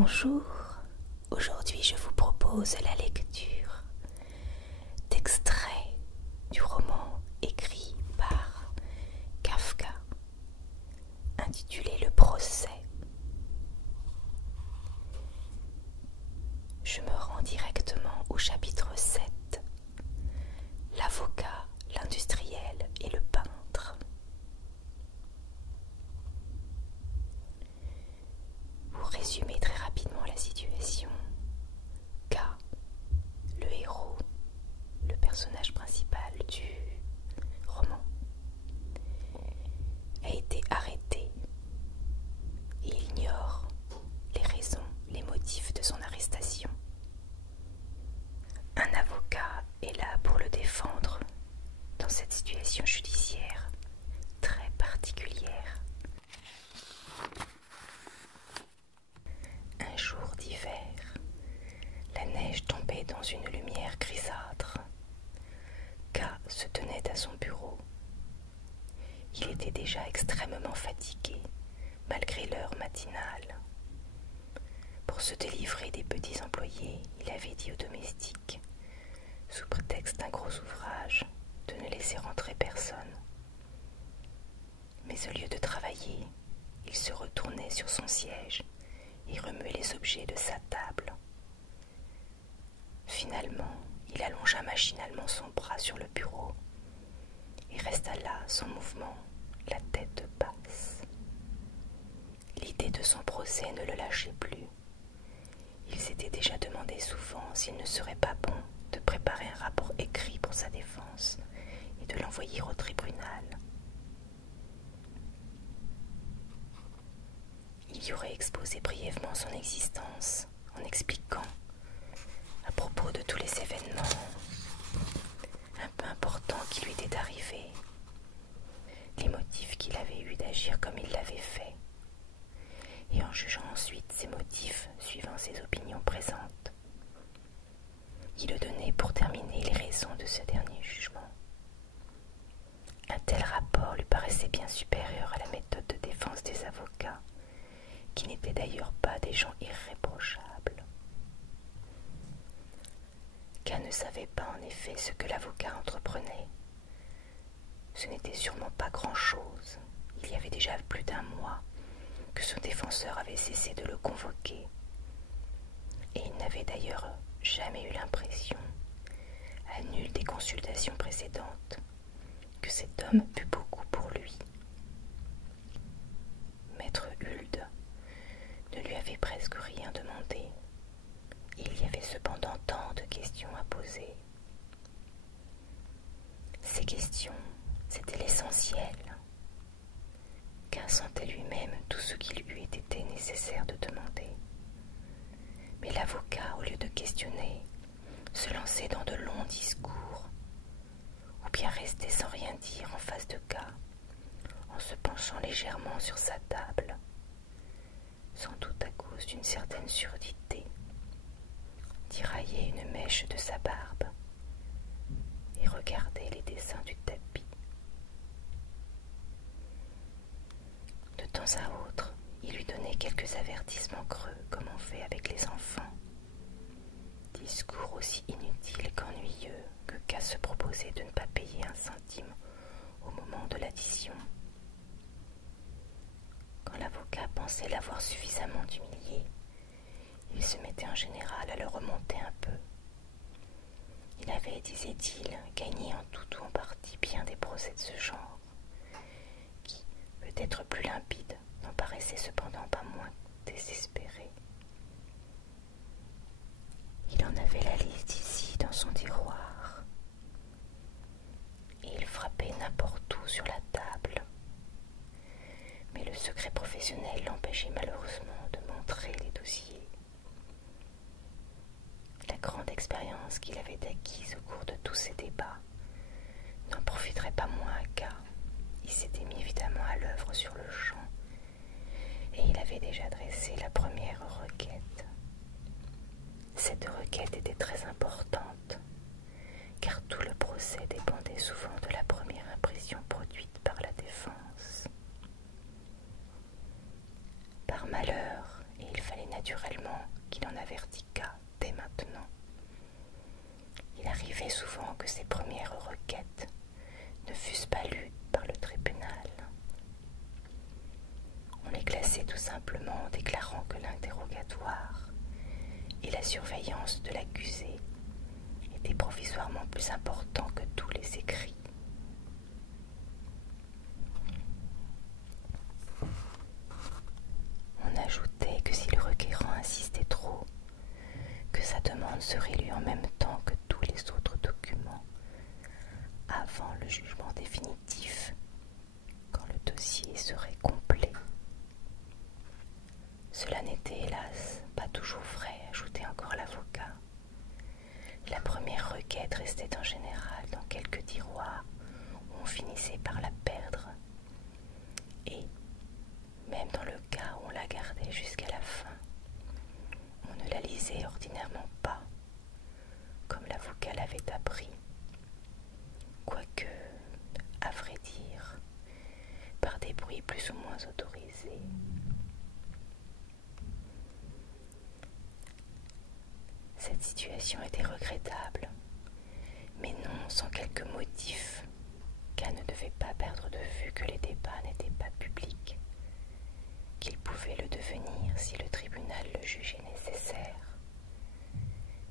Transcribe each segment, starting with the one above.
Bonjour, aujourd'hui je vous propose la lecture d'extraits du roman écrit par Kafka, intitulé Le procès. Je me rends directement au chapitre 7, l'avocat, l'industriel et le peintre. Pour résumer très rapidement la situation, K, le héros, le personnage principal du roman, a été arrêté et il ignore les raisons, les motifs de son arrestation. Un avocat est là pour le défendre dans cette situation judiciaire très particulière. Un jour d'hiver, la neige tombait dans une lumière grisâtre. K se tenait à son bureau. Il était déjà extrêmement fatigué, malgré l'heure matinale. Pour se délivrer des petits employés, il avait dit au domestique, sous prétexte d'un gros ouvrage, de ne laisser rentrer personne. Mais au lieu de travailler, il se retournait sur son siège et remuait les objets de sa table. Finalement, il allongea machinalement son bras sur le bureau et resta là, sans mouvement, la tête basse. L'idée de son procès ne le lâchait plus. Il s'était déjà demandé souvent s'il ne serait pas bon de préparer un rapport écrit pour sa défense et de l'envoyer au tribunal. Il y aurait exposé brièvement son existence en expliquant, à propos de tous les événements un peu importants qui lui étaient arrivés, les motifs qu'il avait eus d'agir comme il l'avait fait, et en jugeant ensuite ses motifs suivant ses opinions présentes. Il le donnait pour terminer les raisons de ce dernier jugement. Un tel rapport lui paraissait bien supérieur à la méthode de défense des avocats, qui n'étaient d'ailleurs pas des gens irréprochables. K ne savait pas en effet ce que l'avocat entreprenait. Ce n'était sûrement pas grand-chose. Il y avait déjà plus d'un mois que son défenseur avait cessé de le convoquer. Et il n'avait d'ailleurs jamais eu l'impression, à nulle des consultations précédentes, que cet homme pût beaucoup pour lui. Maître Hulde ne lui avait presque rien demandé. Il y avait cependant tant de questions à poser. Ces questions, c'était l'essentiel. K sentait lui-même tout ce qu'il eût été nécessaire de demander. Mais l'avocat, au lieu de questionner, se lançait dans de longs discours, ou bien restait sans rien dire en face de K, en se penchant légèrement sur sa table, sans doute à cause d'une certaine surdité, tiraillait une mèche de sa barbe et regardait les dessins du tapis. De temps à autre, il lui donnait quelques avertissements creux comme on fait avec les enfants. Discours aussi inutiles qu'ennuyeux que K se proposait de ne pas payer un centime au moment de l'addition. Quand l'avocat pensait l'avoir suffisamment humilié, il se mettait en général à le remonter un peu. Il avait, disait-il, gagné en tout ou en partie bien des procès de ce genre, qui, peut-être plus limpides, n'en paraissaient cependant pas moins désespérés. Il en avait la liste ici dans son tiroir, et il frappait n'importe où sur la table. Mais le secret professionnel l'empêchait malheureusement de montrer les dossiers. La grande expérience qu'il avait acquise au cours de tous ces débats n'en profiterait pas moins à K. Il s'était mis évidemment à l'œuvre sur le champ, et il avait déjà dressé la première requête. Cette requête était très importante, car tout le procès dépendait souvent de la première impression produite par la défense. Par malheur, et il fallait naturellement et la surveillance de l'accusé étaient provisoirement plus importants que tous les écrits. On ajoutait que si le requérant insistait trop, que sa demande serait lue en même temps que tous les autres documents, avant le jugement définitif, quand le dossier serait complet. Cela n'était hélas pas toujours vrai, ajoutait encore l'avocat. La première requête restait en général dans quelques tiroirs où on finissait par la perdre, et, même dans le cas où on la gardait jusqu'à la fin, on ne la lisait ordinairement pas, comme l'avocat l'avait appris, quoique, à vrai dire, par des bruits plus ou moins autorisés. Cette situation était regrettable, mais non sans quelques motifs, car ne devait pas perdre de vue que les débats n'étaient pas publics, qu'ils pouvaient le devenir si le tribunal le jugeait nécessaire,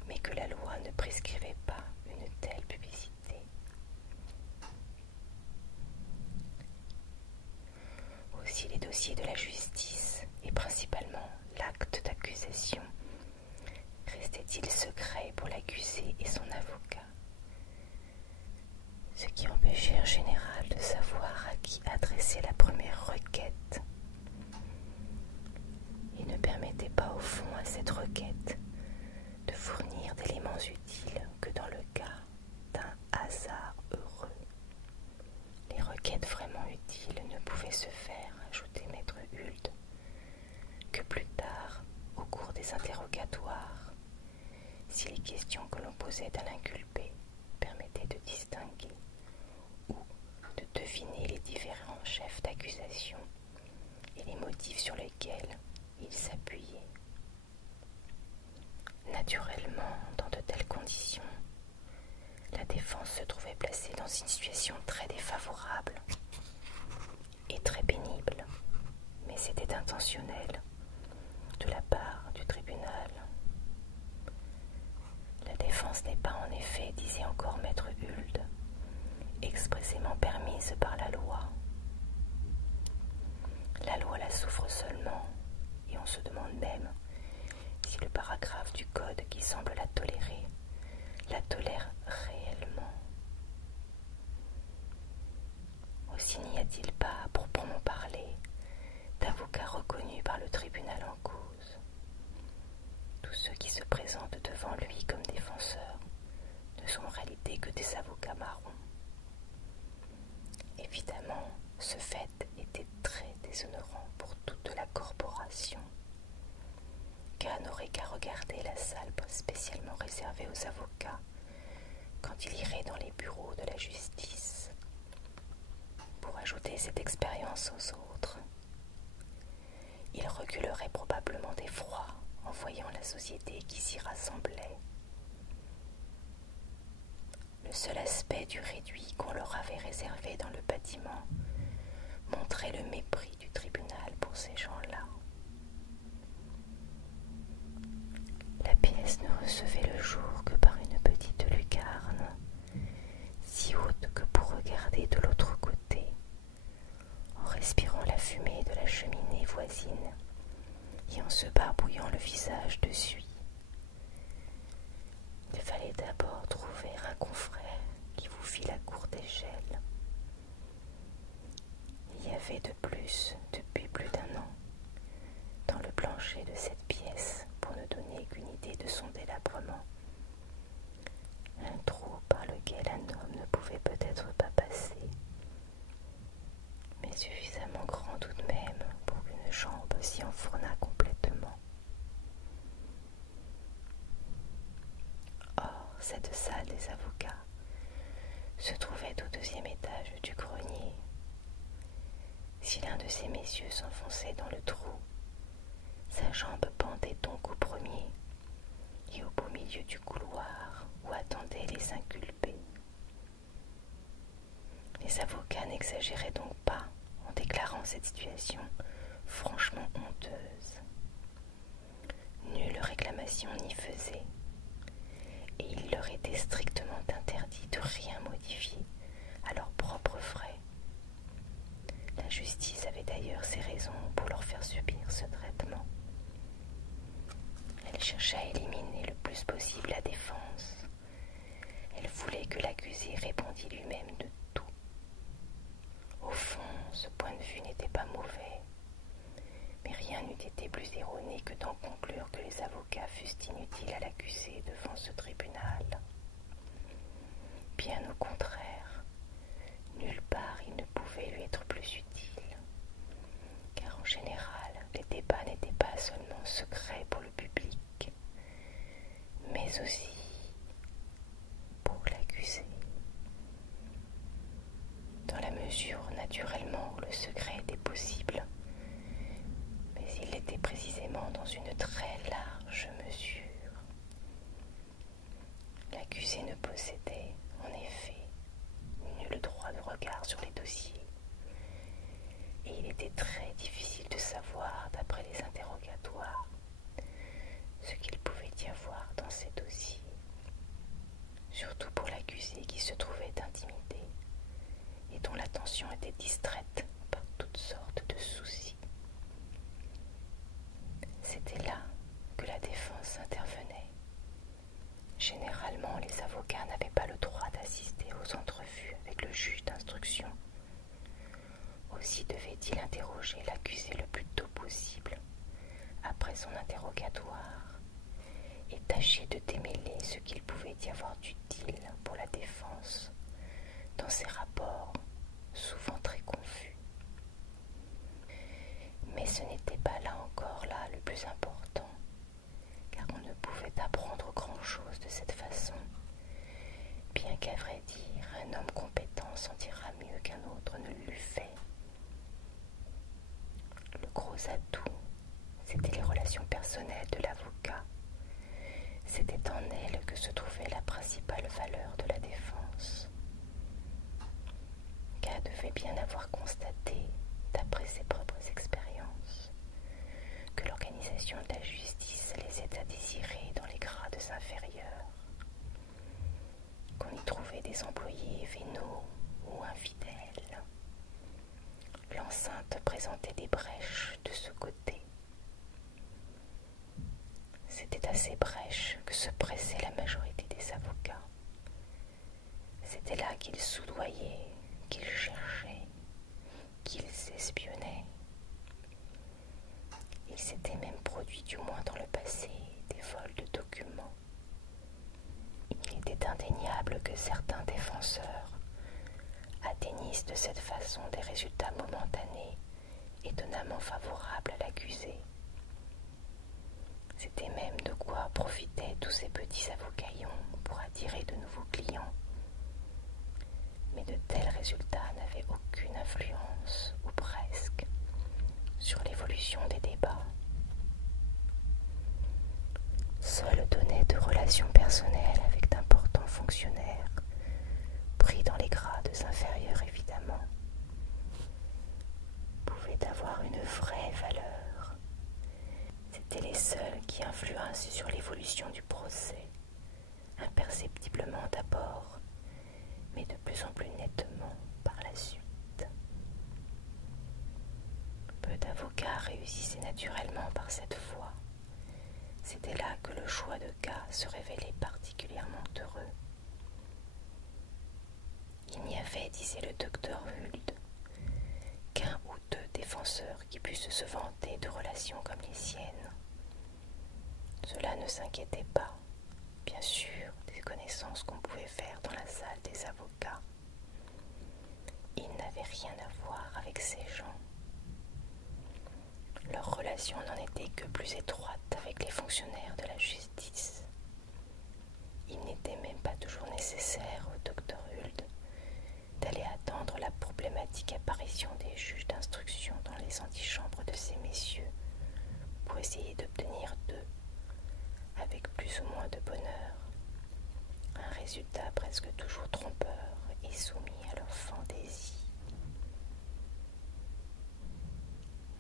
mais que la loi ne prescrivait pas une telle publicité. Aussi les dossiers de la justice, et principalement l'acte d'accusation, restait-il secret pour l'accusé et son avocat, ce qui empêchait en général de savoir à qui adresser la première requête. Il ne permettait pas au fond à cette requête de fournir d'éléments utiles que dans le cas d'un hasard heureux. Les requêtes vraiment utiles ne pouvaient se faire, ajoutait maître Huld, que plus tard, au cours des interrogatoires, si les questions que l'on posait à l'inculpé permettaient de distinguer ou de deviner les différents chefs d'accusation et les motifs sur lesquels ils s'appuyaient. Naturellement, dans de telles conditions, la défense se trouvait placée dans une situation très défavorable et très pénible, mais c'était intentionnel de la part du tribunal. La défense n'est pas en effet, disait encore maître Huld, expressément permise par la loi. La loi la souffre seulement, et on se demande même si le paragraphe du code qui semble la tolérer la tolère réellement. Aussi n'y a-t-il pas, à proprement parler, d'avocats reconnus par le tribunal en cause. Tous ceux qui se présentent devant lui comme défenseurs ne sont en réalité que des avocats marrons. Évidemment, ce fait était très déshonorant pour toute la corporation, car n'aurait qu'à regarder la salle spécialement réservée aux avocats quand il irait dans les bureaux de la justice, pour ajouter cette expérience aux autres. Il reculerait probablement d'effroi en voyant la société qui s'y rassemblait. Le seul aspect du réduit qu'on leur avait réservé dans le bâtiment montrait le mépris du tribunal pour ces gens-là. La pièce ne recevait le jour que par une petite lucarne, si haute que pour regarder de l'autre côté, en respirant la fumée de la cheminée voisine et en se barbouillant le visage de suie. Il fallait d'abord trouver un confrère qui vous fît la cour d'échelle. Il y avait de plus, depuis plus d'1 an, dans le plancher de cette pièce, pour ne donner qu'une idée de son délabrement, un trou par lequel un homme ne pouvait peut-être pas passer, mais suffisamment grand tout de même pour qu'une jambe s'y enfournât complètement. Or, cette salle des avocats se trouvait au 2e étage du grenier. Si l'un de ces messieurs s'enfonçait dans le trou, sa jambe pendait donc au premier et au beau milieu du couloir où attendaient les inculpés. Les avocats n'exagéraient donc pas en déclarant cette situation franchement honteuse. Nulle réclamation l'accusation n'y faisait, et il leur était strictement interdit de rien modifier à leurs propres frais. La justice avait d'ailleurs ses raisons pour leur faire subir ce traitement. Elle chercha à éliminer le plus possible la défense. Elle voulait que l'accusé répondît lui-même de tout. Au fond, ce point de vue n'était pas mauvais, mais rien n'eût été plus erroné que d'en conclure que les avocats fussent inutiles à l'accusé devant ce tribunal. Bien au contraire, nulle part il ne pouvait lui être plus utile, car en général, les débats n'étaient pas seulement secrets pour le public, mais aussi pour l'accusé. Dans la mesure, naturellement, où le secret était possible, mais il l'était précisément dans une très large mesure. L'accusé ne possédait, en effet, nul droit de regard sur les dossiers, et il était très difficile de savoir, d'après les interrogatoires, ce qu'il pouvait y avoir dans ces dossiers, surtout pour l'accusé qui se trouvait intimidé et dont l'attention était distraite par toutes sortes de soucis. C'était là que la défense intervenait. Généralement, les avocats n'avaient pas le droit d'assister aux entrevues avec le juge d'instruction. Aussi devait-il interroger l'accusé le plus tôt possible, après son interrogatoire, et tâcher de démêler ce qu'il pouvait y avoir d'utile pour la défense dans ces rapports souvent très confus. Mais ce n'était pas là encore le plus important, car on ne pouvait apprendre grand-chose de cette façon, bien qu'à vrai dire, un homme compétent s'en tirera mieux qu'un autre ne l'eût fait. Le gros atout, c'était les relations personnelles de l'avocat. C'était en elles que se trouvait la principale valeur de la défense. K devait bien avoir constaté, d'après ses propres expériences, que l'organisation de la justice laissait à désirer dans les grades inférieurs, qu'on y trouvait des employés vénaux ou infidèles. L'enceinte présentait des brèches de ce côté. C'était à ces brèches que se pressait la majorité des avocats. C'était là qu'ils soudoyaient, qu'ils cherchaient, qu'ils espionnaient. Il s'était même produit, du moins dans le passé, des vols de documents. Il était indéniable que certains défenseurs atteignissent de cette façon des résultats momentanés, étonnamment favorables à l'accusé. C'était même de quoi profitaient tous ces petits avocaillons pour attirer de nouveaux clients. Mais de tels résultats n'avaient aucune influence, ou presque, sur l'évolution des débats. Seules données de relations personnelles avec d'importants fonctionnaires, pris dans les grades inférieurs évidemment, pouvaient avoir une vraie valeur. C'étaient les seuls qui influencent sur l'évolution du procès, imperceptiblement d'abord, mais de plus en plus nettement par la suite. Peu d'avocats réussissaient naturellement par cette voie. C'était là que le choix de cas se révélait particulièrement heureux. Il n'y avait, disait le docteur Huld, qu'un ou deux défenseurs qui puissent se vanter de relations comme les siennes. Cela ne s'inquiétait pas, bien sûr, des connaissances qu'on pouvait faire dans la salle des avocats. Ils n'avaient rien à voir avec ces gens. Leur relation n'en était que plus étroite avec les fonctionnaires de la justice. Il n'était même pas toujours nécessaire au docteur Huld d'aller attendre la problématique apparition des juges d'instruction dans les antichambres de ces messieurs pour essayer d'obtenir d'eux, avec plus ou moins de bonheur, un résultat presque toujours trompeur et soumis à leur fantaisie.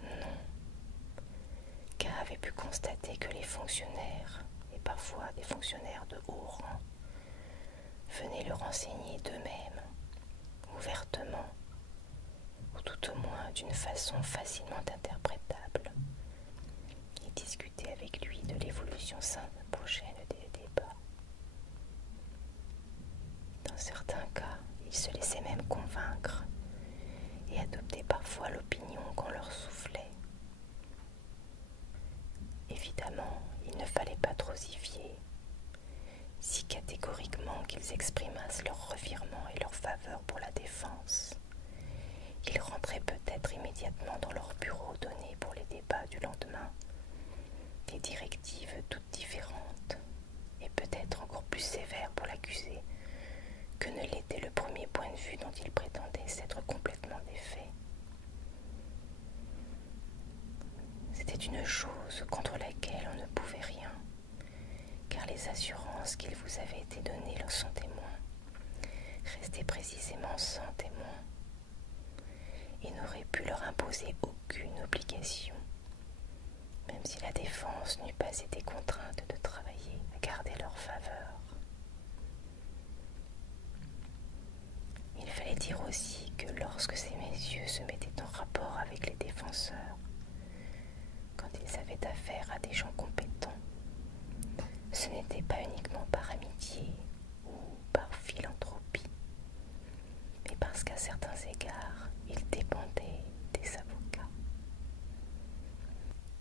Non, K avait pu constater que les fonctionnaires, et parfois des fonctionnaires de haut rang venaient le renseigner d'eux-mêmes, ouvertement, ou tout au moins d'une façon facilement interprétable, et discuter avec lui de l'évolution prochaine des débats. Dans certains cas, ils se laissaient même convaincre et adoptaient parfois l'opinion qu'on leur soufflait. Évidemment, il ne fallait pas trop y fier, si catégoriquement qu'ils exprimassent leur revirement et leur faveur pour la défense. Ils rentraient peut-être immédiatement dans leur bureau donné pour les débats du lendemain, des directives toutes différentes, et peut-être encore plus sévères pour l'accusé que ne l'était le premier point de vue dont il prétendait s'être complètement défait. C'était une chose contre laquelle on ne pouvait rien, car les assurances qu'il vous avait été données sans témoin restaient précisément sans témoin et n'auraient pu leur imposer aucune obligation, même si la défense n'eût pas été contrainte de travailler à garder leur faveur. Il fallait dire aussi que lorsque ces messieurs se mettaient en rapport avec les défenseurs, quand ils avaient affaire à des gens compétents, ce n'était pas uniquement par amitié ou par philanthropie, mais parce qu'à certains égards, ils dépendaient des avocats.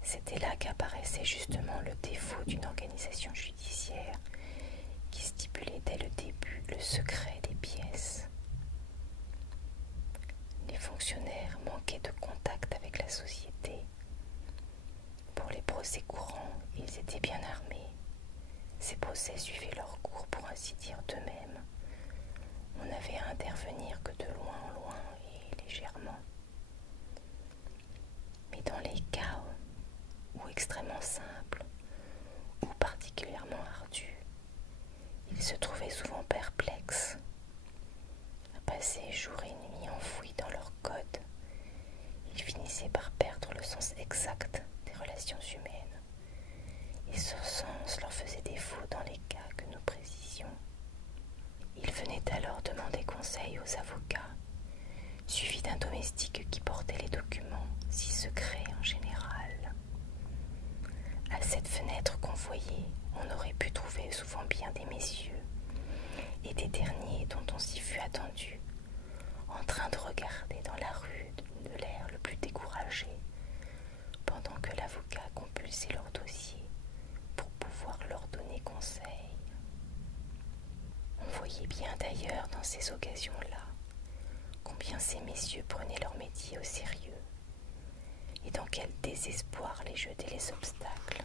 C'était là qu'apparaissait justement le défaut d'une organisation judiciaire qui stipulait dès le début le secret des pièces. Les fonctionnaires manquaient de contact avec la société. Pour les procès courants, ils étaient bien armés. Ces procès suivaient leur cours, pour ainsi dire, d'eux-mêmes. On n'avait à intervenir que de loin en loin et légèrement. Mais dans les cas ou extrêmement simples, ou particulièrement ardus, ils se trouvaient souvent perplexes, à passer jour et nuit enfouis dans leur code. Ils finissaient par perdre le sens exact des relations humaines, et ce sens leur faisait défaut dans les cas que nous précisions. Ils venaient alors demander conseil aux avocats, suivis d'un domestique qui portait les documents, si secrets en général. À cette fenêtre convoyée, on aurait pu trouver souvent bien des messieurs, et des derniers dont on s'y fut attendu, en train de regarder dans la rue de l'air le plus découragé, pendant que l'avocat compulsait leur dossier pour pouvoir leur donner conseil. On voyait bien d'ailleurs dans ces occasions-là combien ces messieurs prenaient leur métier au sérieux et dans quel désespoir les jetaient les obstacles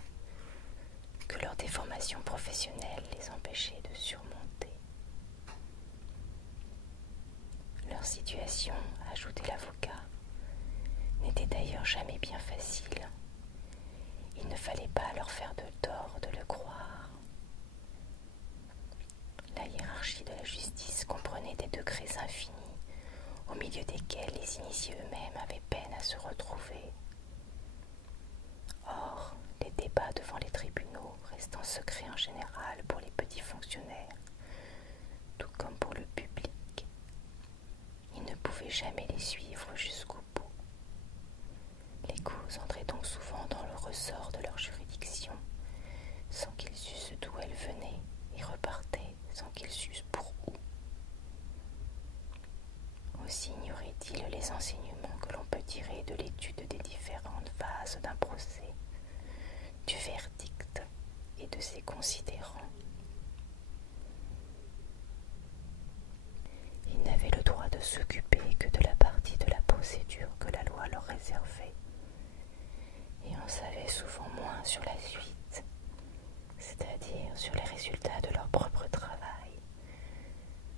que leur déformation professionnelle les empêchait de surmonter. Leur situation, ajoutait l'avocat, n'était d'ailleurs jamais bien facile. Il ne fallait pas leur faire de tort de le croire. La hiérarchie de la justice comprenait des degrés infinis, au milieu desquels les initiés eux-mêmes avaient peine à se retrouver. Or, les débats devant les tribunaux restant secrets en général pour les petits fonctionnaires, tout comme pour le public, ils ne pouvaient jamais les suivre jusqu'au bout. Les causes entraient donc souvent dans le ressort de leur juridiction, sans qu'ils sussent d'où elles venaient, et repartaient sans qu'ils sussent pour où. Aussi ignorait-il les enseignements que l'on peut tirer de l'étude des différentes phases d'un procès, du verdict et de ses considérants. Il n'avait le droit de s'occuper que de la partie de la procédure que la loi leur réservait, et on savait souvent moins sur la suite, c'est-à-dire sur les résultats de leur propre travail,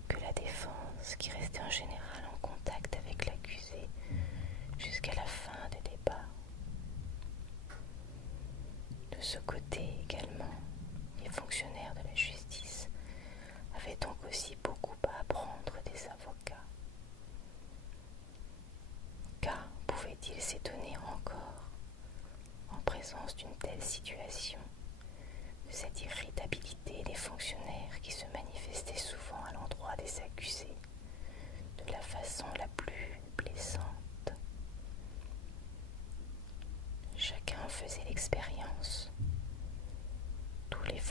que la défense, qui restait en général en contact avec l'accusé jusqu'à la fin des débats. De ce côté également, les fonctionnaires de la justice avaient donc aussi beaucoup à apprendre des avocats. Car pouvait-il s'étonner encore, en présence d'une telle situation, de cette irritabilité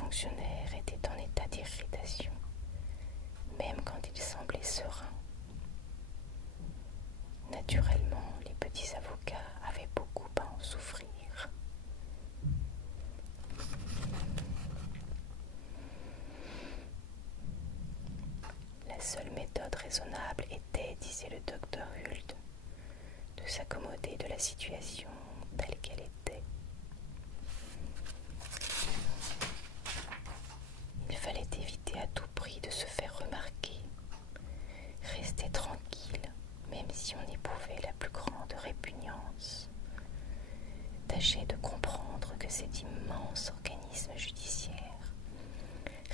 fonctionnaire était en état d'irritation, même quand il semblait serein. Naturellement, les petits avocats avaient beaucoup à en souffrir. La seule méthode raisonnable était, disait le docteur Hult, de s'accommoder de la situation telle qu'elle était. Il fallait éviter à tout prix de se faire remarquer, rester tranquille, même si on éprouvait la plus grande répugnance. Tâcher de comprendre que cet immense organisme judiciaire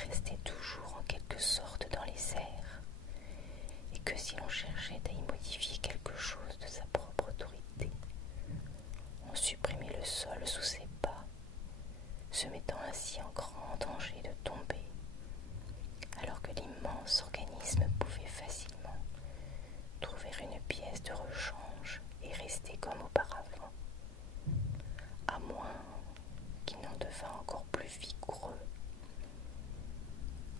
restait toujours en quelque sorte dans les airs, et que si l'on cherchait à y modifier quelque chose de sa propre autorité, on supprimait le sol sous ses pas, se mettant ainsi en grand danger de tomber, alors que l'immense organisme pouvait facilement trouver une pièce de rechange et rester comme auparavant, à moins qu'il n'en devint encore plus vigoureux,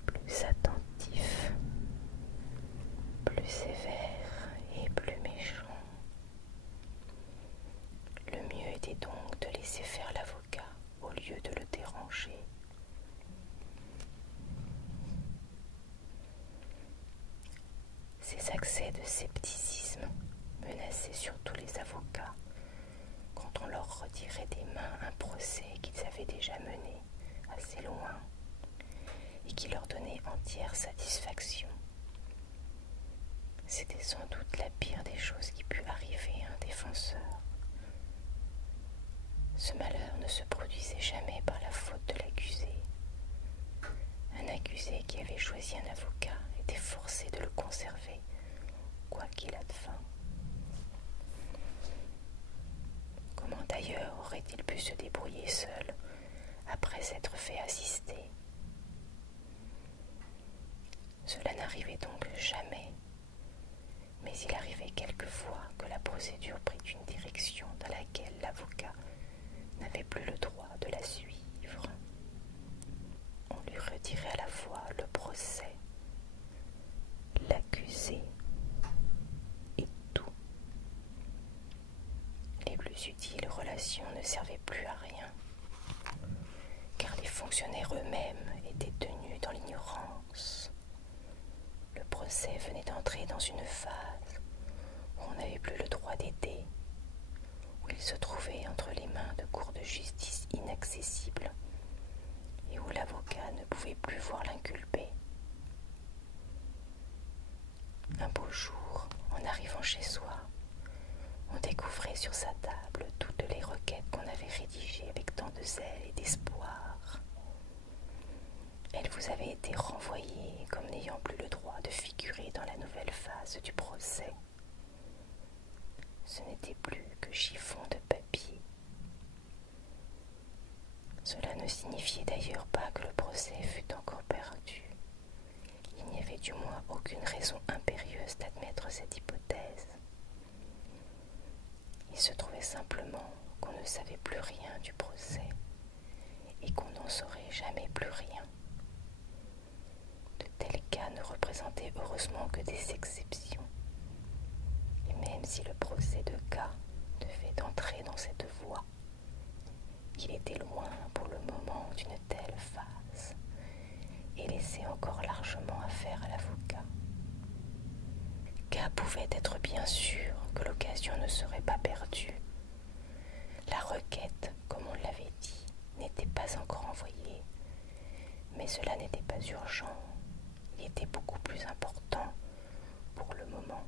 plus attentif, plus sévère et plus méchant. Le mieux était donc de laisser faire l'avocat au lieu de le déranger. Ces accès de scepticisme menaçaient surtout les avocats quand on leur retirait des mains un procès qu'ils avaient déjà mené assez loin et qui leur donnait entière satisfaction. C'était sans doute la pire des choses qui pût arriver à un défenseur. Ce malheur ne se produisait jamais par la faute de l'accusé. Un accusé qui avait choisi un avocat était forcé de le conserver, quoi qu'il advînt. Comment d'ailleurs aurait-il pu se débrouiller seul après s'être fait assister? Cela n'arrivait donc jamais, mais il arrivait quelquefois que la procédure prit une direction dans laquelle l'avocat n'avait plus le droit de la suivre. On lui retirait à la fois le procès, l'accusé et tout. Les plus utiles relations ne servaient plus à rien, car les fonctionnaires eux-mêmes étaient tenus dans l'ignorance. Le procès venait d'entrer dans une phase où on n'avait plus le droit d'aider, où il se trouvait entre les mains de cours de justice inaccessibles et où l'avocat ne pouvait plus voir l'inculpé. Un beau jour, en arrivant chez soi, on découvrait sur sa table toutes les requêtes qu'on avait rédigées avec tant de zèle et d'espoir. Elles vous avaient été renvoyées comme n'ayant plus le droit de figurer dans la nouvelle phase du procès. Ce n'était plus que chiffon de papier. Cela ne signifiait d'ailleurs pas que le procès fût encore perdu. Il n'y avait du moins aucune raison impérieuse d'admettre cette hypothèse. Il se trouvait simplement qu'on ne savait plus rien du procès et qu'on n'en saurait jamais plus rien. De tels cas ne représentaient heureusement que des exceptions. Et même si le procès de cas devait entrer dans cette voie, il était loin pour le moment d'une telle phase et laissait encore largement à faire à l'avocat. K pouvait être bien sûr que l'occasion ne serait pas perdue. La requête, comme on l'avait dit, n'était pas encore envoyée, mais cela n'était pas urgent. Il était beaucoup plus important, pour le moment,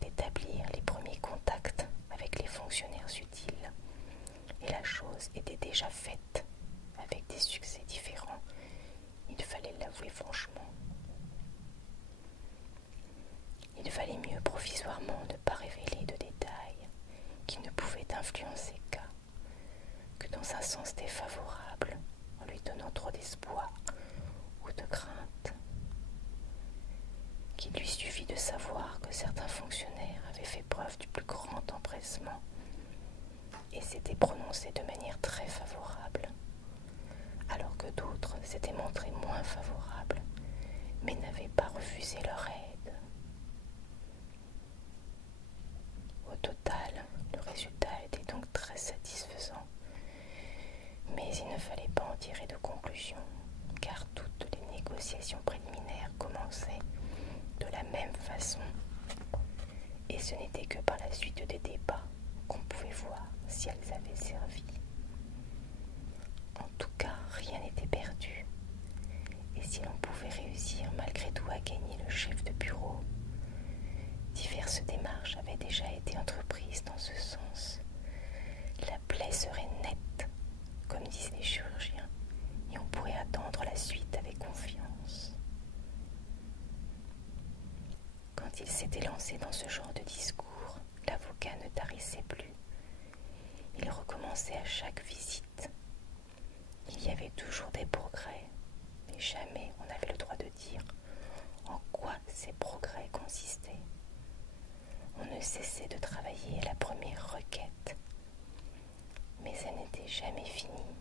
d'établir les premiers contacts avec les fonctionnaires utiles, et la chose était déjà faite, avec des succès différents, il fallait l'avouer franchement. Il valait mieux provisoirement ne pas révéler de détails qui ne pouvaient influencer K, que dans un sens défavorable, en lui donnant trop d'espoir ou de crainte. Qu'il lui suffit de savoir que certains fonctionnaires avaient fait preuve du plus grand empressement et s'étaient prononcés de manière très favorable, alors que d'autres montré moins favorables, mais n'avaient pas refusé leur aide. Au total, le résultat était donc très satisfaisant, mais il ne fallait pas en tirer de conclusion, car toutes les négociations préliminaires commençaient de la même façon, et ce n'était que par la suite des débats qu'on pouvait voir si elles avaient servi. En tout cas, rien n'était perdu, et si l'on pouvait réussir malgré tout à gagner le chef de bureau, diverses démarches avaient déjà été entreprises dans ce sens. La plaie serait nette, comme disent les chirurgiens, et on pourrait attendre la suite avec confiance. Quand il s'était lancé dans ce genre de discours, l'avocat ne tarissait plus. Il recommençait à chaque visite. Il y avait toujours des progrès, mais jamais on n'avait le droit de dire en quoi ces progrès consistaient. On ne cessait de travailler à la première requête, mais elle n'était jamais finie.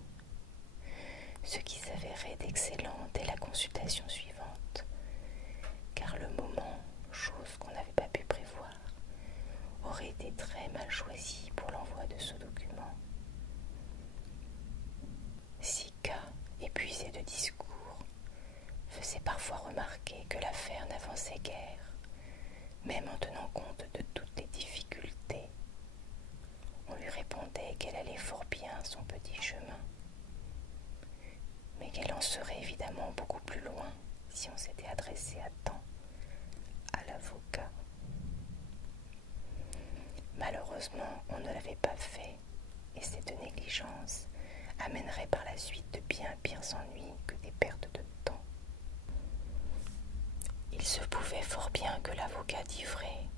Ce qui s'avérait d'excellent dès la consultation suivante, car le moment, chose qu'on n'avait pas pu prévoir, aurait été très mal choisi pour l'envoi de ce document. Sika, épuisé de discours, faisait parfois remarquer que l'affaire n'avançait guère, même en tenant compte de toutes les difficultés. On lui répondait qu'elle allait fort bien son petit chemin, mais qu'elle en serait évidemment beaucoup plus loin si on s'était adressé à temps à l'avocat. Malheureusement, on ne l'avait pas fait, et cette négligence amènerait par la suite de bien pires ennuis que des pertes de temps. Il se pouvait fort bien que l'avocat d'Ivray,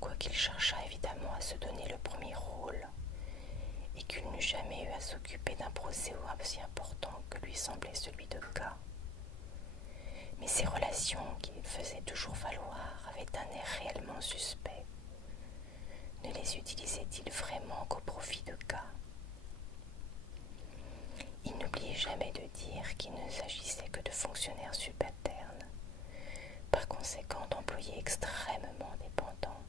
quoiqu'il cherchât évidemment à se donner le premier rôle, et qu'il n'eût jamais eu à s'occuper d'un procès aussi important que lui semblait celui de K. Mais ces relations qu'il faisait toujours valoir avaient un air réellement suspect. Ne les utilisait-il vraiment qu'au profit de K? Il n'oubliait jamais de dire qu'il ne s'agissait que de fonctionnaires subalternes, par conséquent d'employés extrêmement dépendants,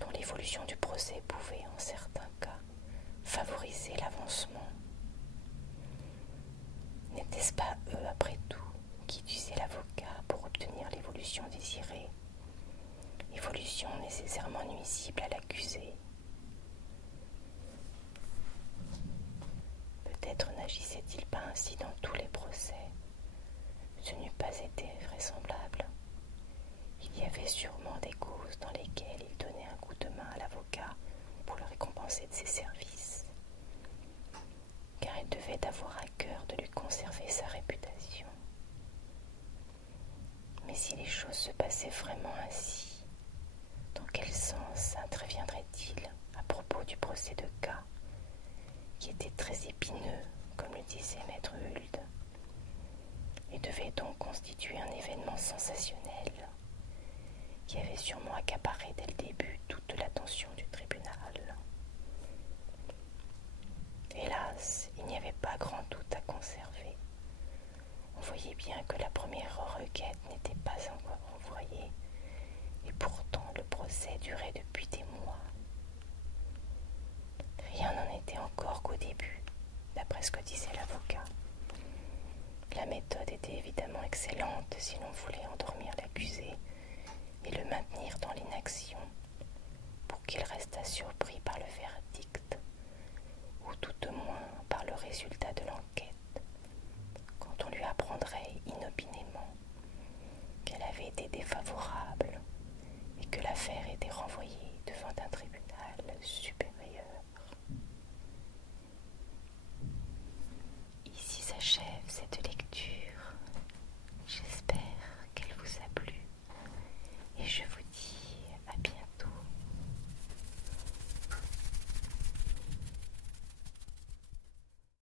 dont l'évolution du procès pouvait, en certains cas, favoriser l'avancement. N'était-ce pas eux, après tout, qui utilisaient l'avocat pour obtenir l'évolution désirée, évolution nécessairement nuisible à l'accusé? Peut-être n'agissait-il pas ainsi dans tous les procès. Ce n'eût pas été vraisemblable. Il y avait sûrement des causes dans lesquelles il donnait un coup de main à l'avocat pour le récompenser de ses services, car il devait avoir à cœur de lui conserver sa réputation. Mais si les choses se passaient vraiment ainsi, dans quel sens interviendrait-il à propos du procès de K, qui était très épineux, comme le disait maître Huld, et devait donc constituer un événement sensationnel qui avait sûrement accaparé dès le début toute l'attention du tribunal. Hélas, il n'y avait pas grand doute à conserver. On voyait bien que la première requête n'était pas encore envoyée, et pourtant le procès durait depuis des mois. Rien n'en était encore qu'au début, d'après ce que disait l'avocat. La méthode était évidemment excellente si l'on voulait endormir l'accusé et le maintenir dans l'inaction pour qu'il restât sur